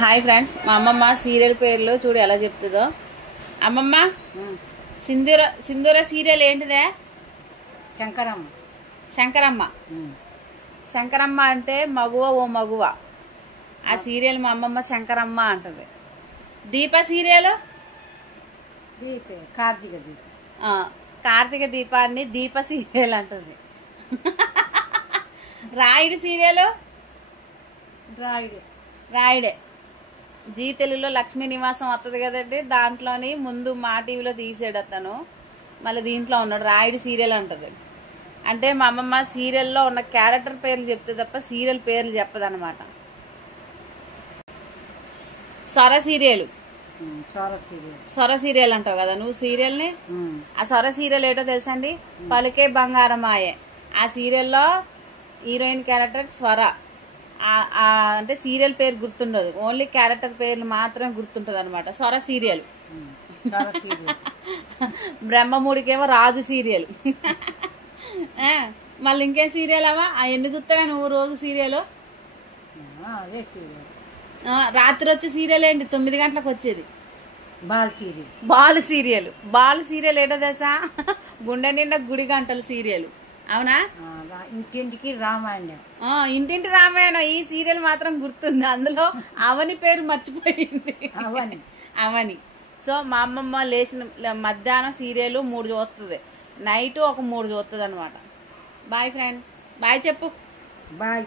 Hi friends, మా అమ్మమ్మ serial పేర్లు చూడు ఎలా చెప్తుందో. అమ్మమ్మ, సింధూర సింధూర సీరియల్ ఏంటిదే? శంకరమ్మ. శంకరమ్మ. శంకరమ్మ అంటే మగువ ఓ మగువ. ఆ సీరియల్ మా అమ్మమ్మ శంకరమ్మ అంటది. దీప సీరియల్ కార్తీక దీప. కార్తీక దీపాన్ని దీప సీరియల్ అంటది. రాయుడు సీరియల్ రాయుడే. జీ తెలుగులో లక్ష్మీ నివాసం వస్తుంది కదండి, దాంట్లోని ముందు మా టీవీలో తీసాడు అతను, మళ్ళీ దీంట్లో ఉన్నాడు. రాయుడు సీరియల్ అంటది. అంటే మా అమ్మమ్మ సీరియల్లో ఉన్న క్యారెక్టర్ పేర్లు చెప్తే తప్ప సీరియల్ పేర్లు చెప్పదన్నమాట. సొర సీరియల్ సొర సీరియల్ అంటావు కదా నువ్వు సీరియల్ని. ఆ సొర సీరియల్ ఏంటో తెలుసా అండి? పలికే బంగారమాయే. ఆ సీరియల్లో హీరోయిన్ క్యారెక్టర్ స్వర. అంటే సీరియల్ పేరు గుర్తుండదు, ఓన్లీ క్యారెక్టర్ పేర్లు మాత్రమే గుర్తుంటది అనమాట. సొర సీరియల్. బ్రహ్మముడికేమో రాజు సీరియల్. మళ్ళీ ఇంకేం సీరియల్ అవా ఎన్ని చూస్తావా నువ్వు రోజు సీరియల్? రాత్రి వచ్చే సీరియల్ ఏంటి? 9 గంటలకు వచ్చేది బాల్ సీరియల్. బాల్ సీరియల్ ఏంటో తెలుసా? గుండె నిండా గుడి గంటల సీరియల్. అవునా? ఇంటింటికి రామాయణం. ఇంటింటి రామాయణం. ఈ సీరియల్ మాత్రం గుర్తుంది. అందులో అవని పేరు మర్చిపోయింది. అవని. సో మా అమ్మమ్మ లేచిన మధ్యాహ్నం సీరియల్ 3 చూస్తుంది, నైట్ ఒక 3 చూస్తుంది అనమాట. Boy friend. బాయ్ చెప్పు. బాయ్.